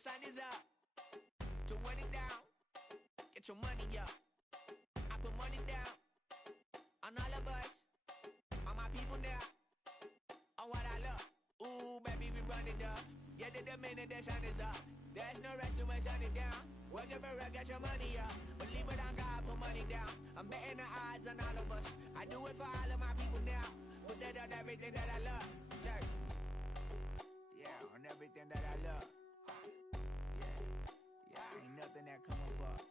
sun is up. To run it down, get your money up. I put money down on all of us, on my people now, on what I love. Ooh, baby, we run it up. Yeah, the minute the sun is up, there's no rest to my sun it down. Working for it, get your money up. Believe it on God, put money down. I'm betting the odds on all of us. I do it for all of my people now. Put that on everything that I love. Church. Yeah, on everything that I love. Yeah, ain't nothing that come above.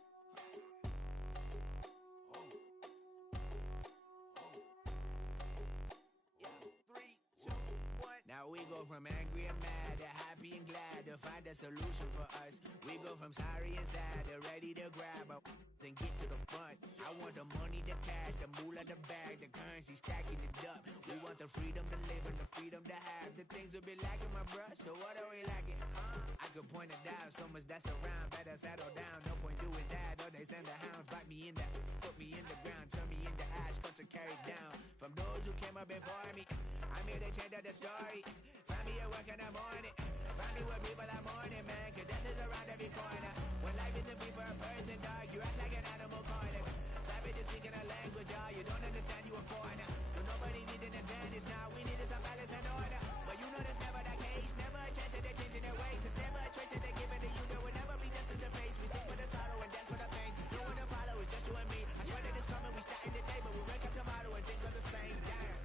Now we go from angry and mad to happy and glad to find a solution for us. We go from sorry and sad to ready to grab a then get to the front. I want the money, the cash, the moolah, the bag, the currency stacking it up. We want the freedom to live and the freedom to have. The things will be lacking, my bruh, so what are we lacking? I could point it out, so much that's around. Better settle down, no point doing that. Or they send the hounds, bite me in the, put me in the ground, turn me into ash, got to carry down. From those who came up before me, I'm here to change up the story. Find me at work in the morning, find me where people are mourning, man, cause death is around every corner. When life isn't free for a person, dog, you act like an animal corner. Savage is speaking a language, y'all, you don't understand, you a foreigner. But nobody needs an advantage now, we needed some balance and order. But you know that's never the case, never a chance that they're changing their ways. There's never a trace that they're giving to you, there will never be justice to face. We sing for the sorrow and dance for the pain. No one to follow, it's just you and me. I swear that it's coming, we starting today, but we wake up tomorrow and things are the same. Damn.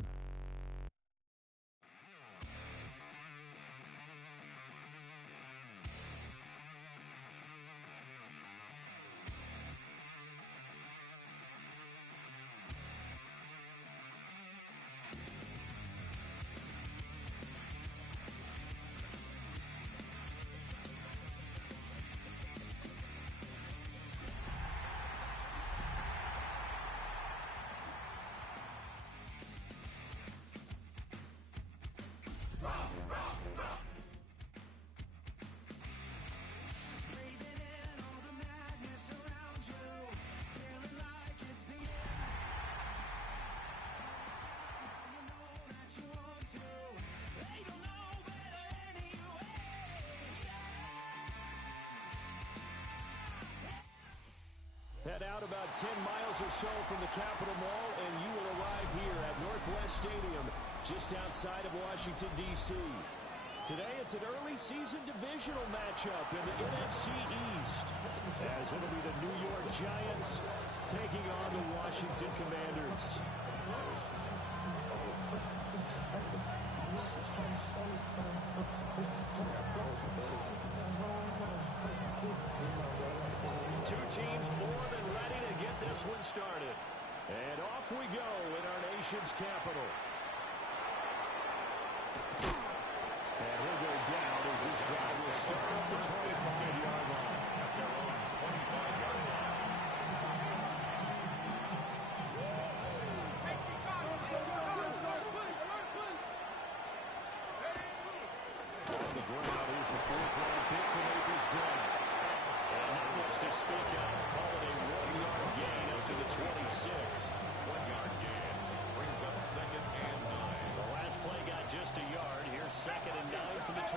Head out about 10 miles or so from the Capitol Mall, and you will arrive here at Northwest Stadium, just outside of Washington, D.C. Today, it's an early season divisional matchup in the NFC East, as it'll be the New York Giants taking on the Washington Commanders. Two teams more than ready to get this one started. And off we go in our nation's capital. And he'll go down as this drive will start at the 25-yard line. They're on the 25-yard line. On the ground, here's a fourth-round pick for Naples Drive. And not much to speak of. Call it a 1-yard gain out to the 26. 1-yard gain brings up 2nd and 9. The last play got just a yard. Here's 2nd and 9 from the 26.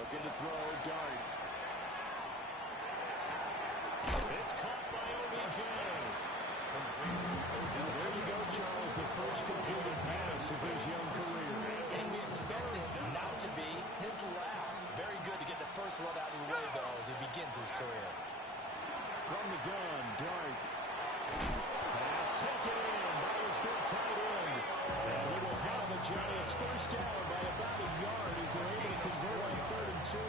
Looking to throw, Dart. It's caught by OBJ. There you go, Charles, the first completed pass of his young career. And we expect it not to be his last. Very good to get the first one out of the way, though, as he begins his career. From the gun, Dart. Pass taken in by his big tight end. And he will have the Giants first down by about a yard as they're able to convert on 3rd and 2.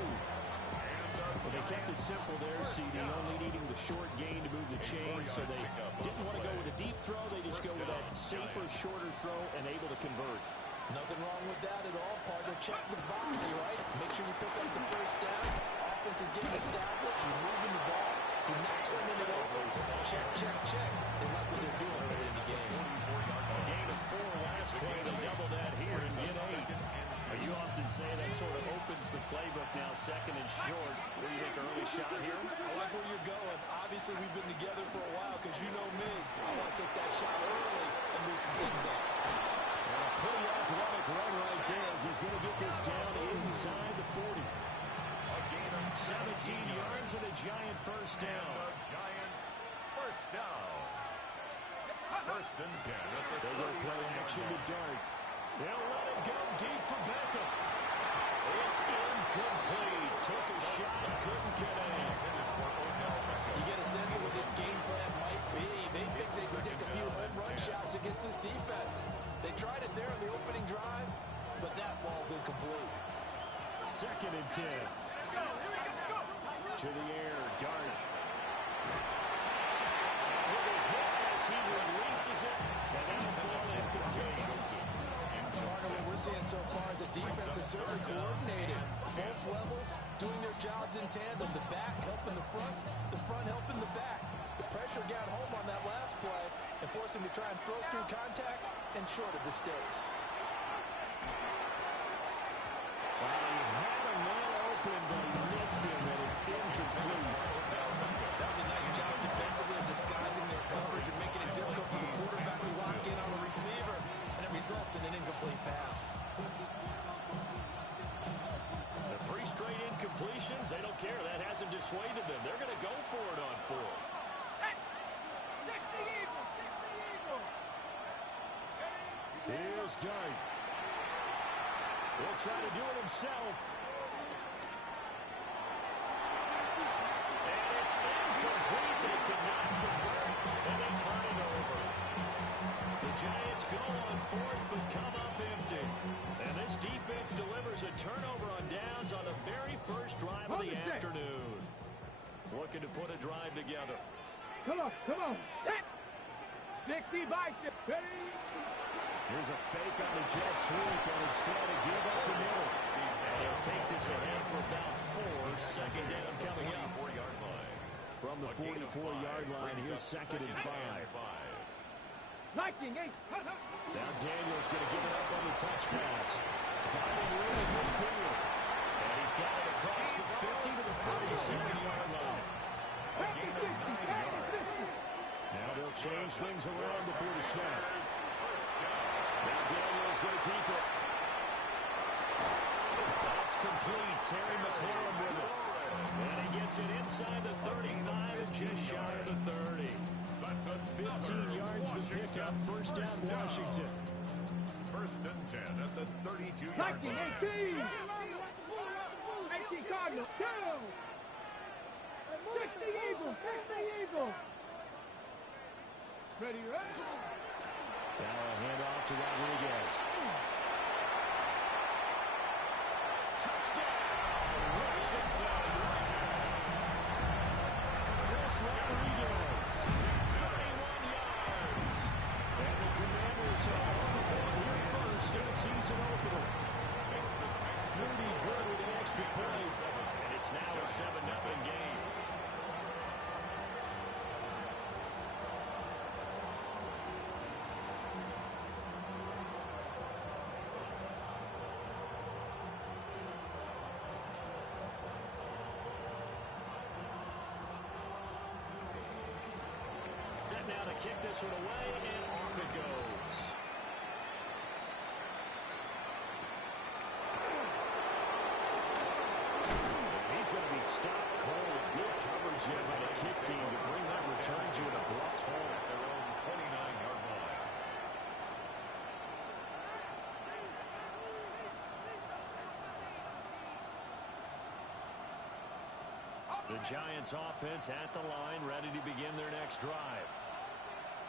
Well, they kept it simple there, CD, only needing the short gain to move the chain, so they didn't want to go with a deep throw. They just go with that safer, shorter throw and able to convert. Nothing wrong with that at all, partner. Check the box, right? Make sure you pick up the first down. Offense is getting established. You're moving the ball. You're not turning it over. Check, check, check. They like what they're doing early in the game. A gain of 4 last play. They double that here and get 8. You often say that sort of opens the playbook now, second and short. What do you think, early shot here? I like where you're going. Obviously, we've been together for a while because you know me. I want to take that shot early and loosen things up. And a pretty athletic run right there as he's going to get this down inside the 40. 17 yards and a Giant first down. Giants first down. First and 10. They will play action to Dart. They'll let it go deep for Beckham. It's incomplete. Took a shot, couldn't get in. You get a sense of what this game plan might be. They think they can take a few home run shots against this defense. They tried it there on the opening drive, but that ball's incomplete. Second and 10. To the air, Dart. With a hit as he releases it, and that'll fall incomplete. Partner, what we're seeing so far is a defense that's certainly coordinated. Both levels doing their jobs in tandem. The back helping the front helping the back. The pressure got home on that last play and forced him to try and throw through contact and short of the sticks. Well, he had a man open, but he missed him, and it's incomplete. That was a nice job defensively of disguising their coverage and making it difficult for the quarterback to lock in on the receiver, and it results in an incomplete pass. The 3 straight incompletions, they don't care. That hasn't dissuaded them. They're going to go for it on 4th. Here's Dart. He'll try to do it himself. And it's incomplete. They could not convert, and they turn it over. The Giants go on 4th, but come up empty. And this defense delivers a turnover on downs on the very first drive of the afternoon. Looking to put a drive together. Come on. Set. 60 by 50. Here's a fake on the jet sweep, and instead a give up the middle. And he'll take this ahead for about 4. Second down coming up. From the 44-yard line, here's second and 5. Liking, eh? Now Daniel's going to give it up on the touch pass. Finding room in midfield. And he's got it across the 50 to the 37-yard line. A gain of 9 yards. Now they'll change things around before the snap. Now Daniel's going to keep it. That's complete. Terry McLaurin with it. And he gets it inside the 35 and just shy of the 30. 15 yards to pick up. First down, Washington. First and 10 at the 32-yard Liking, line. 18. 18 Cardinals. 2. 60 Eagles. 60 Eagles. Ready, right? Now a handoff to Rodriguez. Touchdown, Washington. Chris Rodriguez, 31 yards. And the Commanders are on the board here first in the season opener. Moody good with an extra point. And it's now a 7-0 game. Now to kick this one away, and off it goes. He's going to be stopped cold. Good coverage here by the kick team to bring that return to an abrupt halt at their own 29-yard line. The Giants offense at the line, ready to begin their next drive.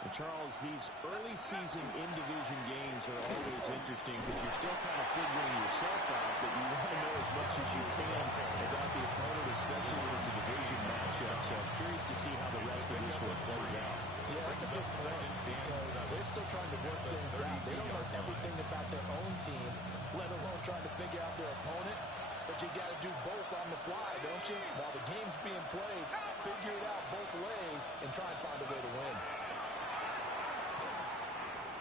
And Charles, these early season in-division games are always interesting because you're still kind of figuring yourself out, but you want to know as much as you can about the opponent, especially when it's a division matchup. So I'm curious to see how the rest of this one plays out. Yeah, that's a good point because they're still trying to work things out. They don't know everything about their own team, let alone trying to figure out their opponent. But you got to do both on the fly, don't you? While the game's being played, figure it out both ways and try and find a way to win.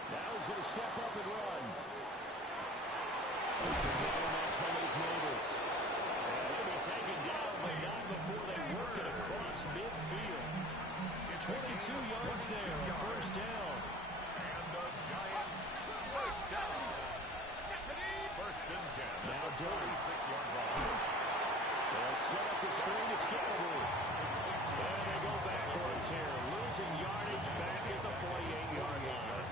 Now he's going to step up and run. That's Malik Nabers. And he'll be taken down, but not before they work it across midfield. 22 yards there, a first down. And the Giants first down. First and 10. Now Dart. 36-yard line. They'll set up the screen to Scalaboo. And they go backwards here, losing yardage back at the 48-yard line.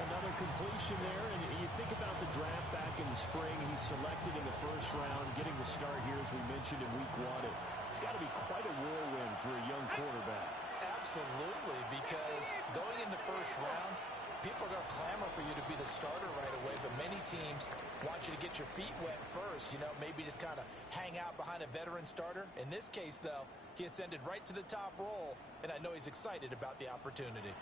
Another completion there, and you think about the draft back in the spring. He's selected in the first round, getting the start here, as we mentioned, in week 1. It's got to be quite a whirlwind for a young quarterback. Absolutely, because going in the first round, people are going to clamor for you to be the starter right away, but many teams want you to get your feet wet first, maybe just kind of hang out behind a veteran starter. In this case, though, he ascended right to the top role, and I know he's excited about the opportunity.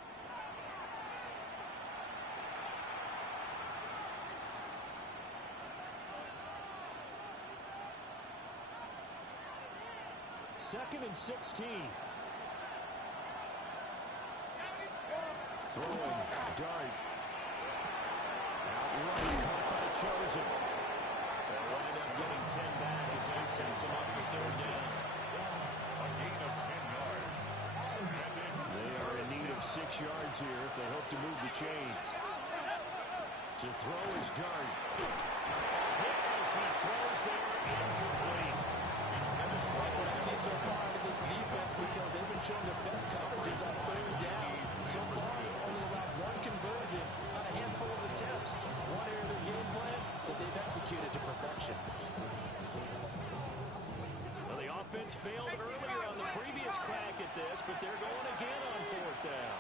Second and 16. Throwing, Dart. Outrunning, caught by Chosen. They'll wind up getting 10 back as he sets him up for third down. A gain of 10 yards. They are in need of 6 yards here if they hope to move the chains. To throw is Dart. As he throws there, incomplete. Like what I see so far out of this defense, because they've been showing their best coverages on third down. So far, they've only allowed one conversion on a handful of attempts. One area of their game plan that they've executed to perfection. Well, the offense failed earlier on the previous crack at this, but they're going again on fourth down.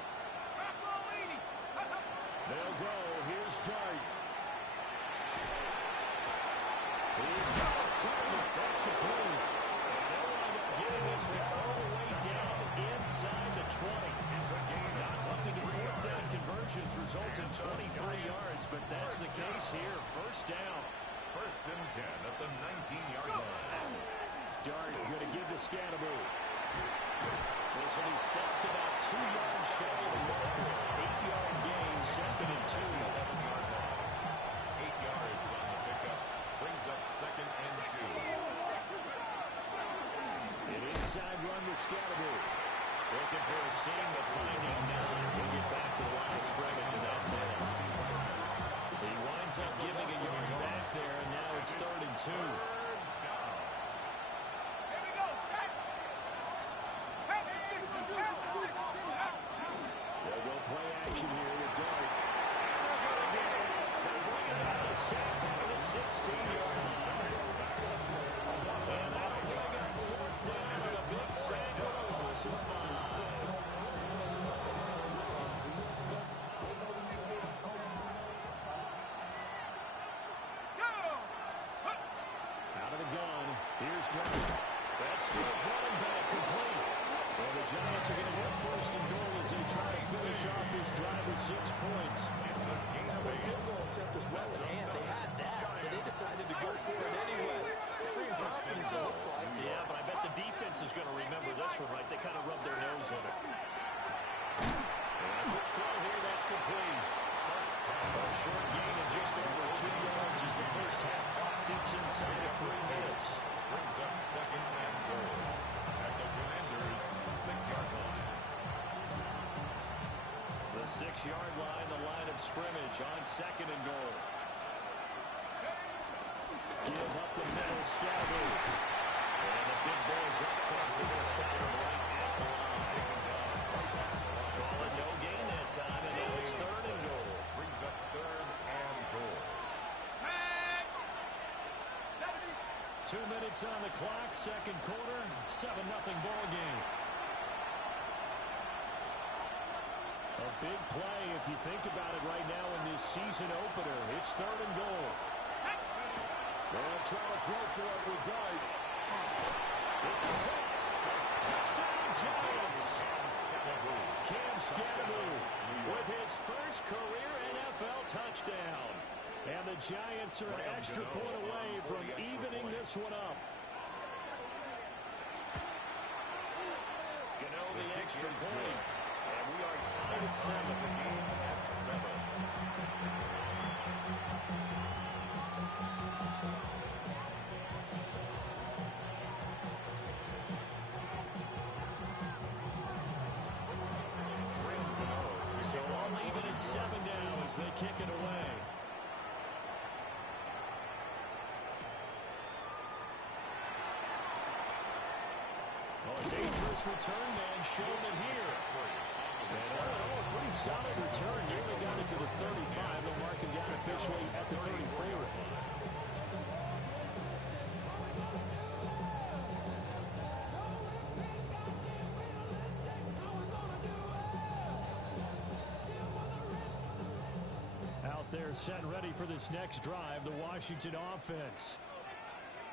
They'll go. Here's Dart. He's got his target. That's complete. They'll wind up getting this all the way down inside the 20. Not wanting to fourth down conversions result in 23 yards, but that's the case here. First down. First and 10 at the 19-yard line. Dart going to give to Scalaboo. This will be stopped about 2 yards shy of the marker. 8-yard gain, second and 2. 11-yard line. 8 yards on the pickup. Brings up second and 2. An inside run with Scalaboo. Looking for a seam, but finding none. He'll get back to the line of scrimmage, and that's it. He winds up giving a yard back there, and now it's third and 2. They'll go play action here with Dart. They're running out of the sack by the 16-yard line. And that'll bring up fourth down and a big sack on a loss of 5. Out of the gun, here's Dart. That's Joe's running back complete. Well, the Giants are going to go first and goal as they try to finish off this drive with 6 points. It's a gain of The 8. field goal attempt is well in hand. They had that, but they decided to go for it anyway. Extreme confidence, it looks like. Yeah, but I bet the defense is going to remember this one, right? They kind of rubbed their nose in it. And a quick throw here, that's complete. A short gain of just over 2 yards as the first half clock dips inside of 3 minutes. Brings up second and goal. At the Commanders' 6-yard line. The 6-yard line, the line of scrimmage on second and goal. Give up the middle, Scalaboo. And the big boys up front. They're going to stop him right at the line. Call it no gain that time, and now it's third and goal. Brings up third and goal. 2 minutes on the clock, second quarter, 7-0 ball game. A big play if you think about it right now in this season opener. It's third and goal. They'll try to throw for it with Dart. This is caught. Touchdown, Giants. Cam Scalaboo with his first career NFL touchdown. And the Giants are an extra point away from evening this one up. Gano the extra point. And we are tied at 7. So all even at 7 now as they kick it away. Oh, a dangerous return man showing it here. And all in all, a pretty solid return. Nearly got it to the 35. They'll mark him down officially at the 34. They're set ready for this next drive, the Washington offense.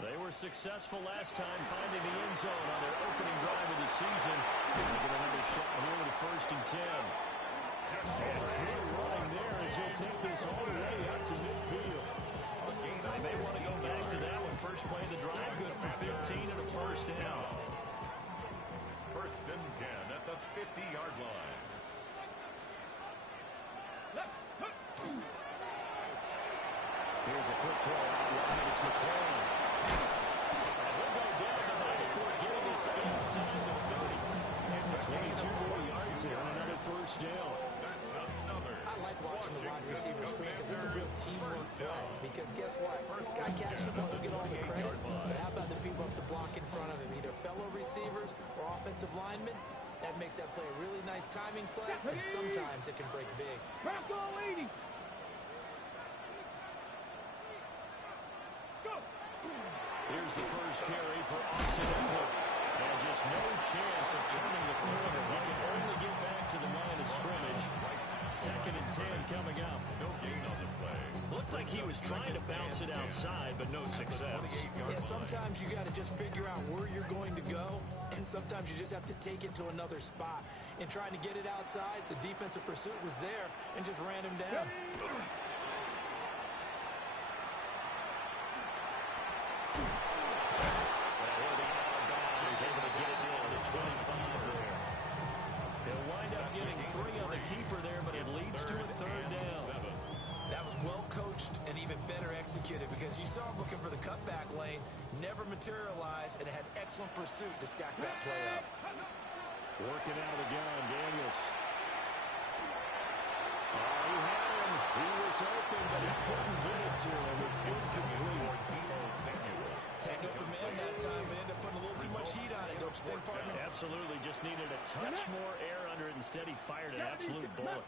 They were successful last time finding the end zone on their opening drive of the season. They'll get another shot here with a 1st and 10. And good running there as he'll take this all the way up to midfield. They may want to go back to that one. First play of the drive, good for 15 and a 1st down. 1st and 10 at the 50-yard line. Here's a quick throw out wide. It's McLaurin. And he'll go down the line before getting us inside the 30. 22 more yards here and another 1st down. I like watching the wide receiver screen because it's a real teamwork play. Because guess what? Guy catching the ball will get all the credit. But how about the people up to block in front of him? Either fellow receivers or offensive linemen. That makes that play a really nice timing play. And sometimes it can break big. Here's the first carry for Austin Ekeler. And just no chance of turning the corner. He can only get back to the line of scrimmage. 2nd and 10 coming up. No gain on the play. Looked like he was trying to bounce it outside, but no success. Yeah, sometimes you got to just figure out where you're going to go, and sometimes you just have to take it to another spot. In trying to get it outside, the defensive pursuit was there and just ran him down. He's able to get it down to 25 there. He'll wind up getting 3 on the keeper there, but it leads to a 3rd down. That was well coached and even better executed because you saw him looking for the cutback lane, never materialized, and had excellent pursuit to stack that play up. Working out of the gun, Daniels. Oh, he had him. He was open, but he couldn't get it to him. It's incomplete. Had an open man that time, but ended up putting a little too much heat on it, don't you think, partner? Absolutely. Just needed a touch more air under it. Instead, he fired an absolute bullet.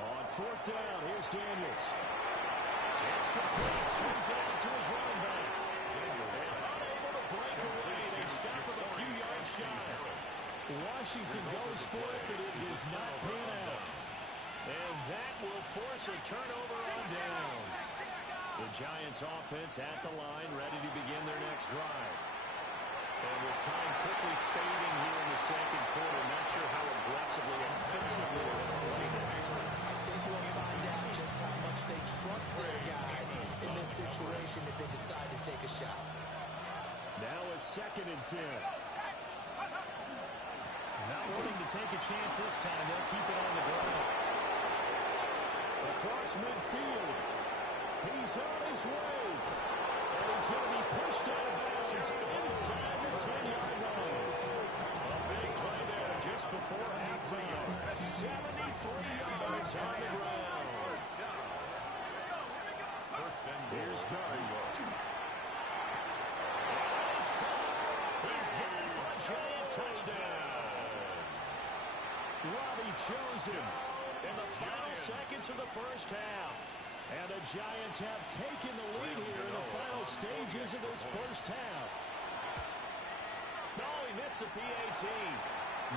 On 4th down, here's Daniels. It's complete. Swings it out to his running back. And unable to break away. They stop him a few yards shy. Washington goes for it, but it does not pan out. And that will force a turnover on downs. The Giants offense at the line, ready to begin their next drive. And with time quickly fading here in the 2nd quarter, not sure how aggressively and offensively they're playing this. I think we'll find out just how much they trust their guys in this situation if they decide to take a shot. Now a 2nd and 10. Not wanting to take a chance this time, they'll keep it on the ground. Across midfield. He's on his way. And he's going to be pushed out of bounds inside the 10-yard line. A big play there just before halftime. 73 yards on the ground. Here's Dart. He's caught. He's got it for a giant touchdown. Robbie Chosen in the final seconds of the 1st half. And the Giants have taken the lead here in the final stages of this 1st half. No, he missed the PAT.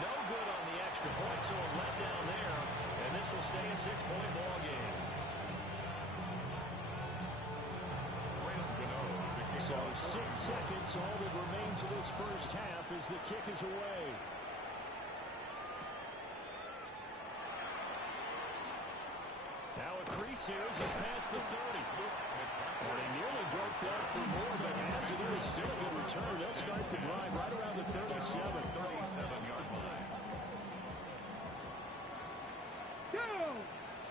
No good on the extra point, so a letdown there. And this will stay a 6-point ball game. So 6 seconds, all that remains of this 1st half as the kick is away. Now Akrisius has passed the 30. And he nearly broke that for more, but as it is, still a good return. They'll start the drive right around the 37. 37-yard line.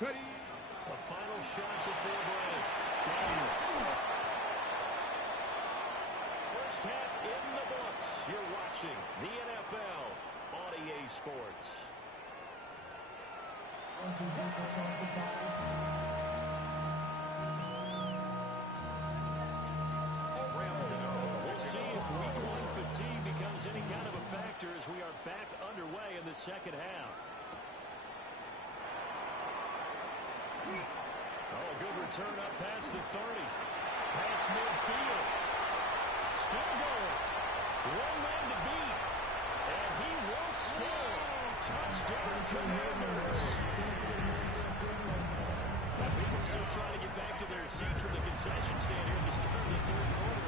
Ready. A final shot before break. Daniels. First half in the books. You're watching the NFL on EA Sports. We'll see if week one fatigue becomes any kind of a factor as we are back underway in the second half. Oh, good return up past the 30. Past midfield. Still going. One man to beat. And he will score. Touchdown, Commanders. People still trying to get back to their seats from the concession stand here at the start of the third quarter.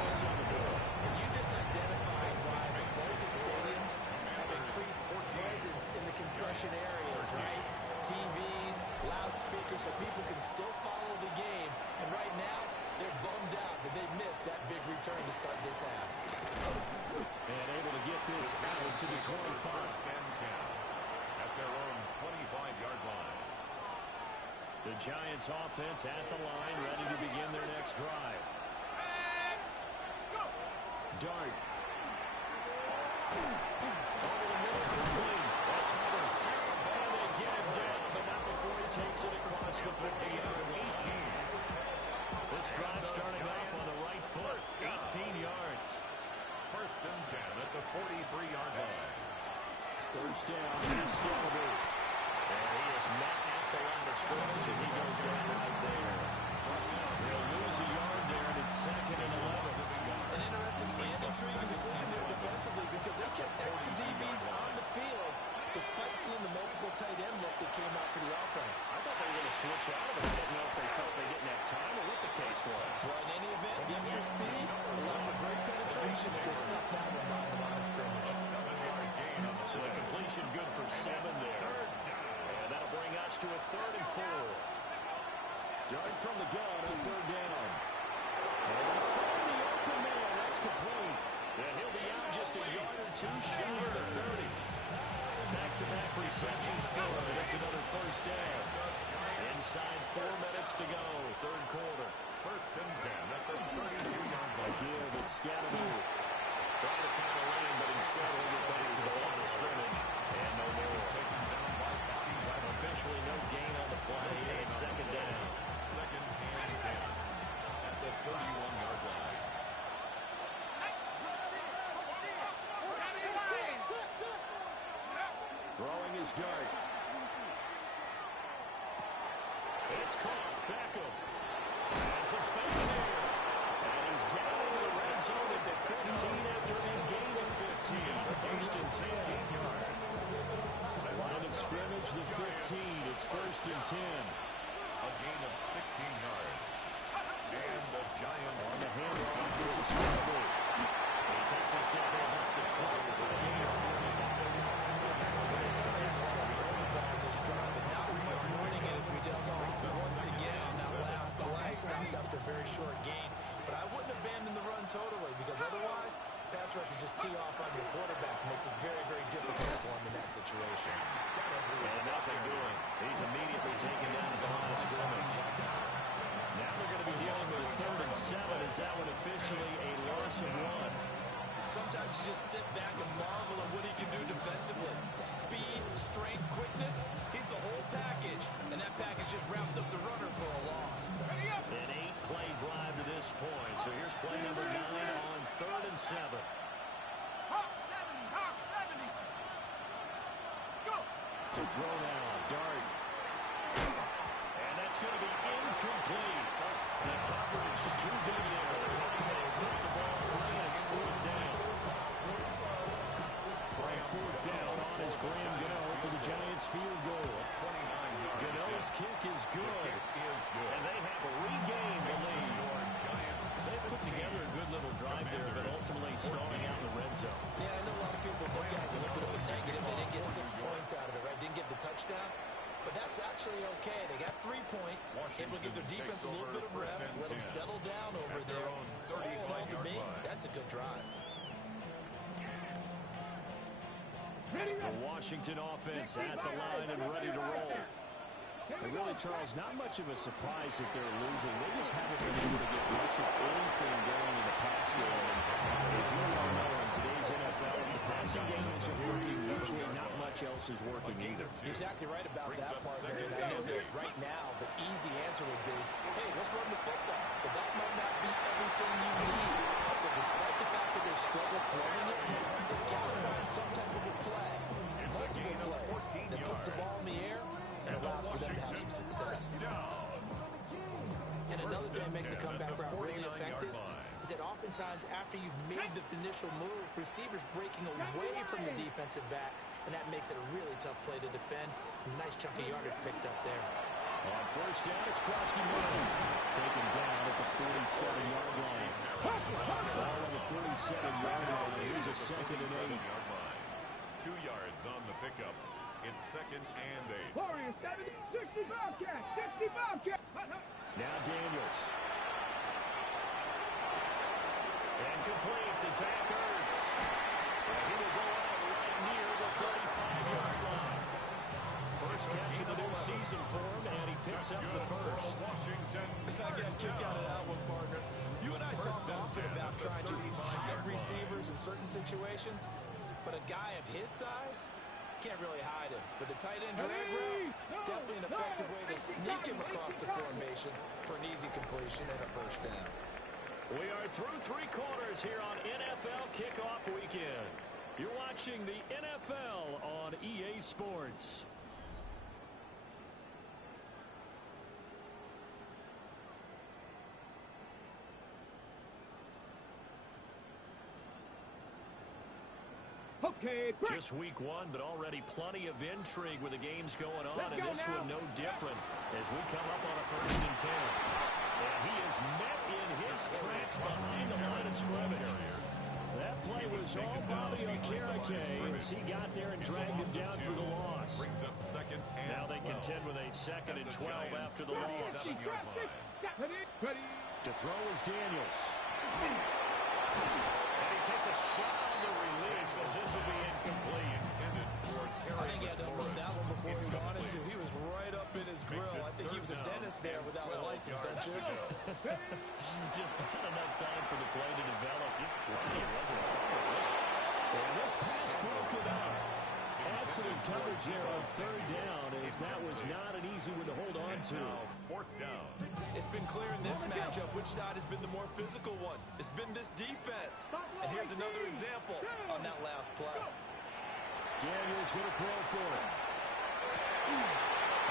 Points on the board. And you just identified why the both stadiums have increased presence in the concession areas, right? TVs, loudspeakers, so people can still follow the game. And right now, they're bummed out that they missed that big return to start this half. And able to get this out to the 25. And 10 at their own 25-yard line. The Giants offense at the line, ready to begin their next drive. Dart. Over the middle complete. That's Hunter. And they get him down, but not before he takes it across the 40-yard line. This drive starting off on the right foot. 18 yards. First and 10 at the 43-yard line. First down, Excalibur. And he is met at the line of scrimmage, and he goes down right there. They'll lose a yard there, and it's 2nd and 11. An interesting and intriguing decision there defensively because they kept extra DBs on the field despite seeing the multiple tight end look that came out for the offense. I thought they were going to switch out of it. I didn't know if they felt they didn't have time or what the case was. Well, in any event, the extra speed allowed for great penetration as they stuffed that one by the line of scrimmage. So a completion good for 7 there. And that'll bring us to a 3rd and 4. Dart from the gun on 3rd down. And they find the open man. That's complete. And he'll be out just a yard or 2 shy of the 30. Back-to-back receptions for him, and it's another first down. Inside 4 minutes to go, 3rd quarter. First and 10 at the 32-yard line. Again, it's Scatteroo. Trying to find a lane, but instead he'll get back to the line of scrimmage. And no more. Officially no gain on the play, and 2nd down. 2nd and 10 at the 31-yard line. Throwing his dart. It's caught. Beckham. Has some space here. And he's down in the red zone at the 15 after a gain of 15. First and 10. Line of scrimmage, the 15. It's 1st and 10. A gain of 16 yards. And the Giants On the handoff, this is Scatteroo. He takes a step off the 12 for a gain of 3. They certainly had success throwing the ball in this drive, and not as much running it as we just saw once again on that last play. Stopped after a very short gain. But I wouldn't abandon the run totally because otherwise, pass rushers just tee off on your quarterback. Makes it very, very difficult for him in that situation. And nothing doing. He's immediately taken down at the line of scrimmage. Now they're going to be dealing with a 3rd and 7. Is that one officially a loss of 1? Sometimes you just sit back and marvel at what he can do defensively. Speed, strength, quickness, he's the whole package. And that package just wrapped up the runner for a loss. An 8-play drive to this point. So here's play number 9 on 3rd and 7. Hawk 70, Hawk 70. Let's go. To throw now, Dart. And that's going to be incomplete. The coverage is too good there. The contact caught the ball free, and it's 4th down. On 4th down on is Graham Gano for the Giants field goal. 29 Gano's kick is good. And they have regained the lead. So they've put together a good little drive there, but ultimately stalling out in the red zone. Yeah, I know a lot of people look at it as a little bit of a negative. They didn't get 6 points out of it, right? Didn't get the touchdown. But that's actually okay. They got 3 points. Able to give their defense a little bit of rest, let them settle down over there. So all in all, to me, that's a good drive. The Washington offense at the line and ready to roll. And really, Charles, not much of a surprise that they're losing. They just haven't been able to get much of anything going in the pass game. And as you all know, in today's NFL, the passing game isn't working. Usually not much else is working either. You're exactly right about that part, Barry. I know that right now the easy answer would be, hey, let's run the football. But that might not be everything you need. So despite the fact that they've struggled throwing it, they've got to find some type of a play, multiple plays, that puts the ball in the air and allows for them to have some success. And another thing that makes a comeback route really effective is that oftentimes after you've made the initial move, receivers breaking away from the defensive back, and that makes it a really tough play to defend. A nice chunk of yardage picked up there. On first down, it's Krosky Murray. Taken down at the 47-yard line. Ball on the 47-yard line. Here's a 2nd and 8. 2 yards on the pickup. It's 2nd and 8. Warriors 70, 60 Bobcat, 60 Bobcat. Now Daniels. And complete to Zach Ertz. And he will go out right near the 35-yard line. First catch of the new season for him, and he picks up the first. Washington. I got a kick out of that one, partner. You and I talk often about trying to hide receivers in certain situations, but a guy of his size can't really hide him. With the tight end drag route, definitely an effective way to sneak him across the formation for an easy completion and a first down. We are through 3 quarters here on NFL Kickoff Weekend. You're watching the NFL on EA Sports. Okay, break. Just week 1, but already plenty of intrigue with the games going on, and this one no different as we come up on a 1st and 10. And he is met in his tracks behind the line of scrimmage. That play was all Bobby Okereke as he got there and dragged him down for the loss. Brings up 2nd and Now they contend with a 2nd and 12 after the loss. Ready. To throw is Daniels. And he takes a shot on the release as this will be incomplete. I think he had to unload that one before he wanted to. He was right up in his grill. I think he was a dentist there without a license, don't you? Just not enough time for the play to develop. Lucky it wasn't far away. And this pass broken up. Excellent coverage here on 3rd down as that was not an easy one to hold on to. 4th down. It's been clear in this matchup which side has been the more physical one. It's been this defense. And here's another example on that last play. Daniels going to throw for it.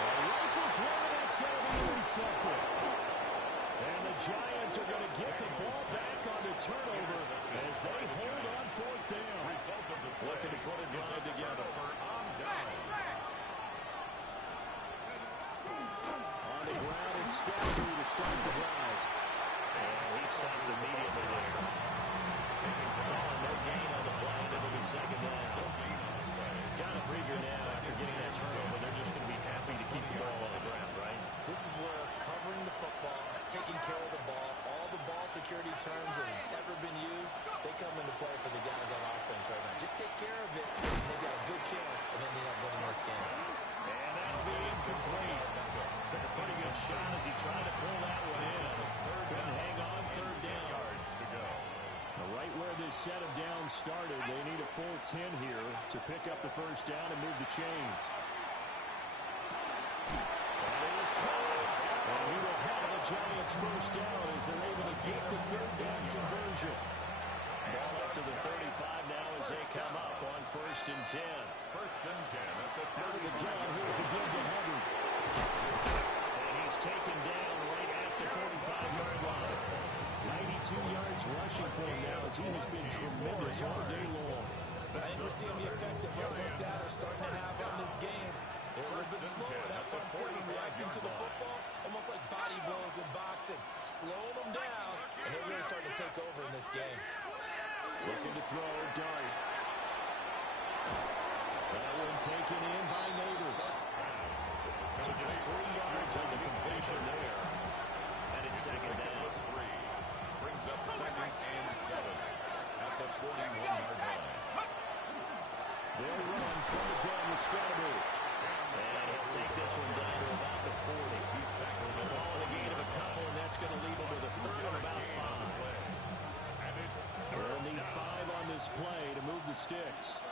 Rifles one, it's going to be intercepted. And the Giants are going to get the ball back on the turnover as they hold on 4th down. Looking to put a drive together. On the ground, it's Scalabry to start the drive. And he stopped immediately there. No gain on the play, and it'll be 2nd down. Got to figure now, after getting that turnover, they're just going to be happy to keep the ball on the ground, right? This is where covering the football, taking care of the ball, all the ball security terms that have ever been used, they come into play for the guys on offense right now. Just take care of it, and they've got a good chance, and then they end up winning this game. And that'll be incomplete. Took a pretty good shot as he tried to pull that one in. Couldn't hang on, 3rd down. Right where this set of downs started, they need a full 10 here to pick up the first down and move the chains. That is Cole. And he will have the Giants first down as they're able to get the 3rd down conversion. Ball up to the 35 now as they come up on 1st and 10. 1st and 10 at the 30. Out of the gun, here's the give to Hubbard. And he's taken down right at the 45-yard line. 92 yards rushing for him now as he has been tremendous all day long. I think we're seeing the effect that runs like that are starting to have on this game. They're a little bit slower, that front seven reacting to the football, almost like body blows in boxing. Slowing them down, and they're really starting to take over in this game. Looking to throw, Dart. That one taken in by Neighbors. So just 3 yards on the completion there. And it's 2nd down. Brings up 2nd and 7 at the 41-yard line. They'll run from the gun with Scalabry. And he'll take this one down to about the 40. Ball in a gain of a couple, and that's going to leave him with a third of about 5. They'll need 5 on this play to move the sticks.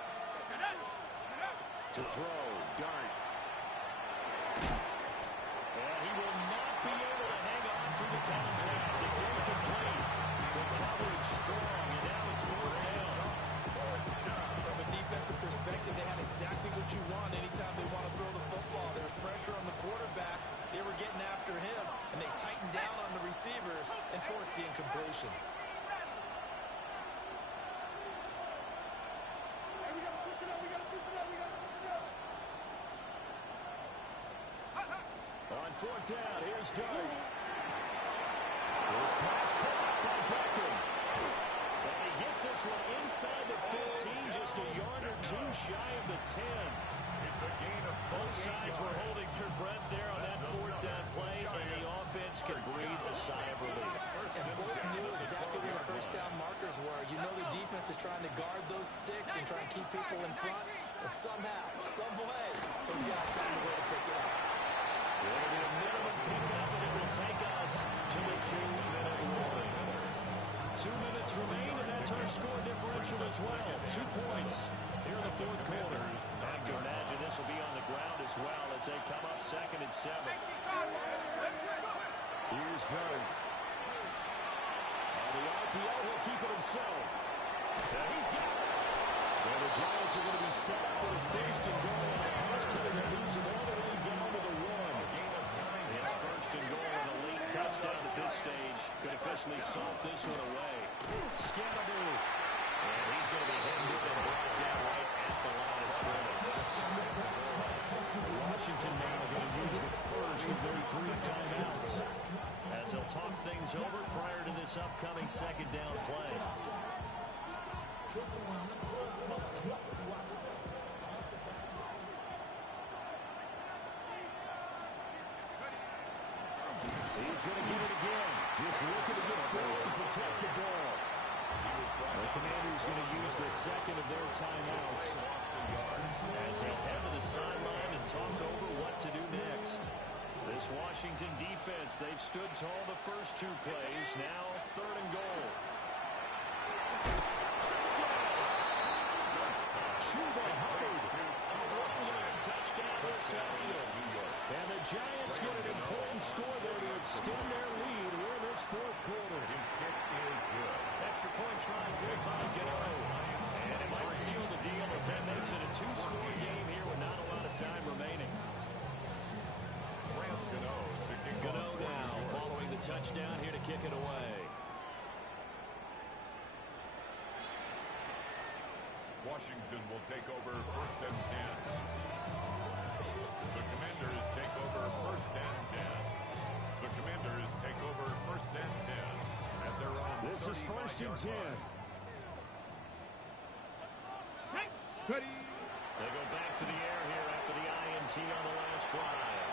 To throw, Dart. And he will not be able to hang on to the contact. It's incomplete. The coverage strong, and now it's 4th down. From a defensive perspective, they had exactly what you want anytime they want to throw the football. There's pressure on the quarterback. They were getting after him, and they tightened down on the receivers and forced the incompletion. On 4th down, here's Dart. This pass caught by Beckham. And he gets this one inside the 15, just a yard or 2 shy of the 10. It's a gain of Both sides were holding their breath there on that 4th down play, and the offense can breathe a sigh of relief. And both knew exactly where the first down markers were. You know the defense is trying to guard those sticks and try and keep people in front. But somehow, some way, those guys found a way to pick it up. It'll be a minimum pickup, and it will take us to the 2-minute warning. 2 minutes remain, and that's our score differential as well. 2 points here in the 4th quarter. I have to imagine this will be on the ground as well as they come up 2nd and 7. Here's Dart. On the RPO, he'll keep it himself. And he's got it. And the Giants are going to be set up with a 1st and goal on a pass play that moves them all the way down to the 1. It's 1st and goal and a late touchdown at this stage. Could officially salt this one away. Scannable. And he's going to be hit and brought down right at the line of scrimmage. The Washington men are going to use the first of their 3 timeouts as they'll talk things over prior to this upcoming 2nd down play. He's going to get it again. Just looking to get forward and protect the ball. The Commanders going to use the 2nd of their timeouts as they'll head to the sideline and talk over what to do next. This Washington defense, they've stood tall the first 2 plays. Now 3rd and goal. Touchdown! Chuba Hubbard. Touchdown reception. And the Giants get an important score there to extend their lead here in this 4th quarter. His kick is good. Extra point try good by Gano. And it might seal the deal as that makes it a 2-score game here with not a lot of time remaining. Grant Gano to kick Gano off. now following the touchdown here to kick it away. Washington will take over 1st and 10. The Commanders take over 1st and 10. The Commanders take over 1st and 10 at their own. This is 1st and 10. Ready. They go back to the air here after the INT on the last drive.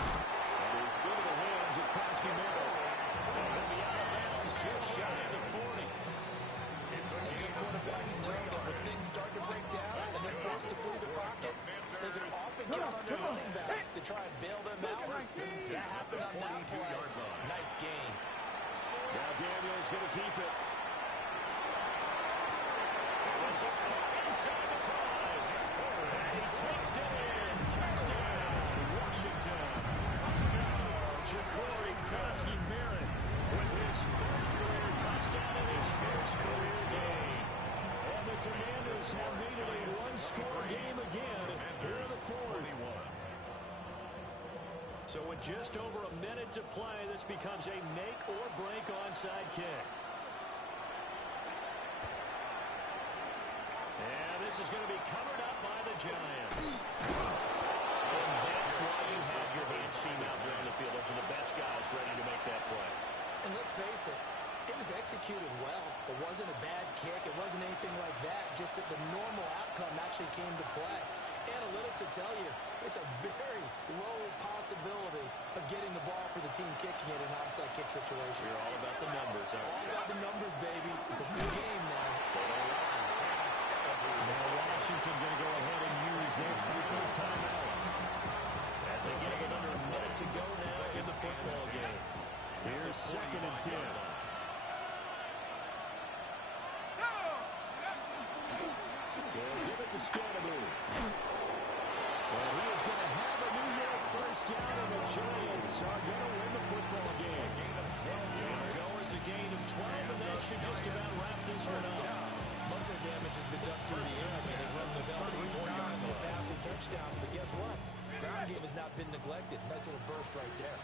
And he's into the hands of Krosky Merritt. And he'll be out of bounds just shy of the 40. Quarterbacks know that when things start to break down and they're forced to flee the pocket, they can often count on their running backs to try and bail them out. That happened on that play. Nice game. Now Daniel's going to keep it. This is caught inside the 5. And he takes it in. Touchdown, Washington. Ja'Cory Krosky Merritt with his first career touchdown in his first career game. And the Commanders have made it a 1-score game again here in the 4th. So with just over a minute to play, this becomes a make-or-break onside kick. And this is going to be covered up by the Giants. And that's why you have your hands seam out there on the field. Those are the best guys ready to make that play. And let's face it, it was executed well. It wasn't a bad kick. It wasn't anything like that. Just that the normal outcome actually came to play. Analytics will tell you it's a very low possibility of getting the ball for the team kicking it in an onside kick situation. You're all about the numbers, aren't you? All about the numbers, baby. It's a big game now. Now Washington going to go ahead their final timeout. As they get another minute to go now in the football game. Here's 2nd and 10. They'll give it to Scannaboo. And he is going to have a New York first down, and the Giants are going to win the football game. And goers a gain of 12, and that should just about wrap this one up. Muscle damage has been done through the air. I mean, they've run the ball 3 times with passing touchdowns, but guess what? Ground game has not been neglected. Nice little burst right there.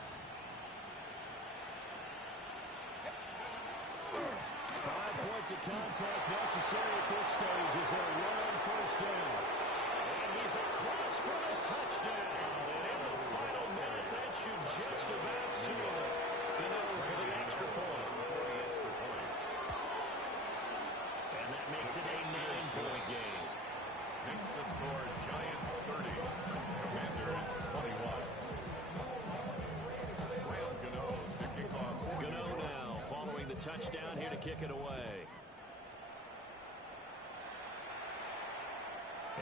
5 points of contact necessary at this stage as they run on first down. And he's across for a touchdown. And in the final minute, that should just about seal it. Gano for the extra point. And that makes it a 9-point game. Makes the score Giants 30, Commanders 21. Graham Gano to kick off. Gano now following the touchdown here to kick it away.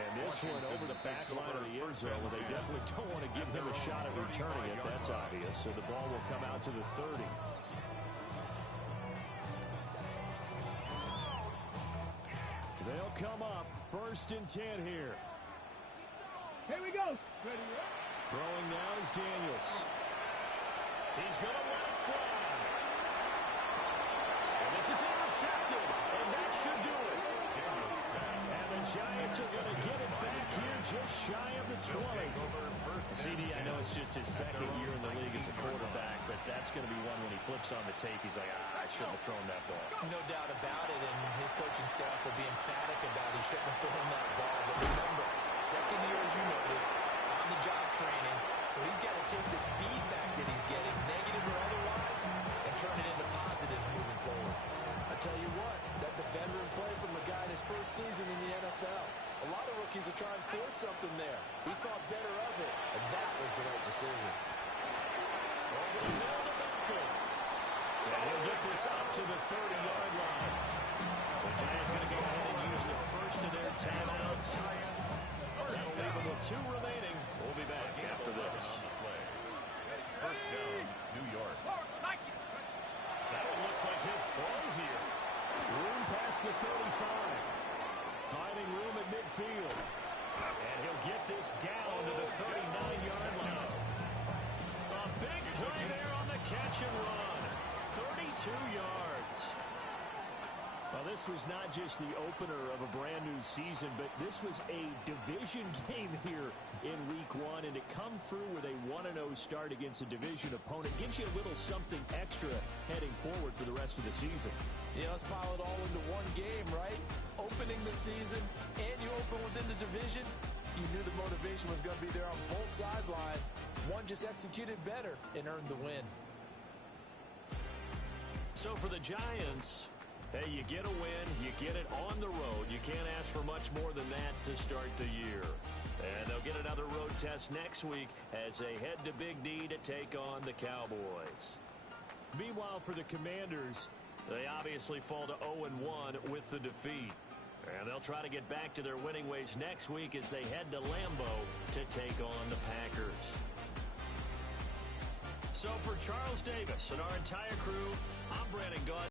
And this one over the back line of the end zone. Well, they definitely don't want to give him a shot at returning it. That's obvious. So the ball will come out to the 30. They'll come up 1st and 10 here. Here we go. Ready up. Throwing now is Daniels. He's going to let it fly. And this is intercepted. And that should do it. And the Giants are going to get it back here just shy of the 20. CD, I know it's just his 2nd year in the league as a quarterback, but that's going to be one when he flips on the tape. He's like, I shouldn't have thrown that ball. No doubt about it, and his coaching staff will be emphatic about he shouldn't have thrown that ball. But remember, 2nd year, as you noted, on the job training, so he's got to take this feedback that he's getting, negative or otherwise, and turn it into positives moving forward. I tell you what, that's a veteran play from a guy in his first season in the NFL. A lot of rookies are trying to force something there. He thought better of it, and that was the right decision. Over the middle to Beckham. And he'll get this up to the 30-yard line. The Giants going to go ahead and use the first of their timeouts. That'll leave them with 2 remaining. We'll be back after this. First down, New York. That one looks like he'll throw here. Room past the 35. Finding room at midfield. And he'll get this down to the 39-yard line. A big play there on the catch and run. 32 yards. Well, this was not just the opener of a brand new season, but this was a division game here in week 1, and to come through with a 1-0 start against a division opponent gives you a little something extra heading forward for the rest of the season. Yeah, let's pile it all into one game, right? Opening the season, and you open within the division. You knew the motivation was going to be there on both sidelines. One just executed better and earned the win. So for the Giants, hey, you get a win, you get it on the road. You can't ask for much more than that to start the year. And they'll get another road test next week as they head to Big D to take on the Cowboys. Meanwhile, for the Commanders, they obviously fall to 0-1 with the defeat. And they'll try to get back to their winning ways next week as they head to Lambeau to take on the Packers. So for Charles Davis and our entire crew, I'm Brandon Gaudin.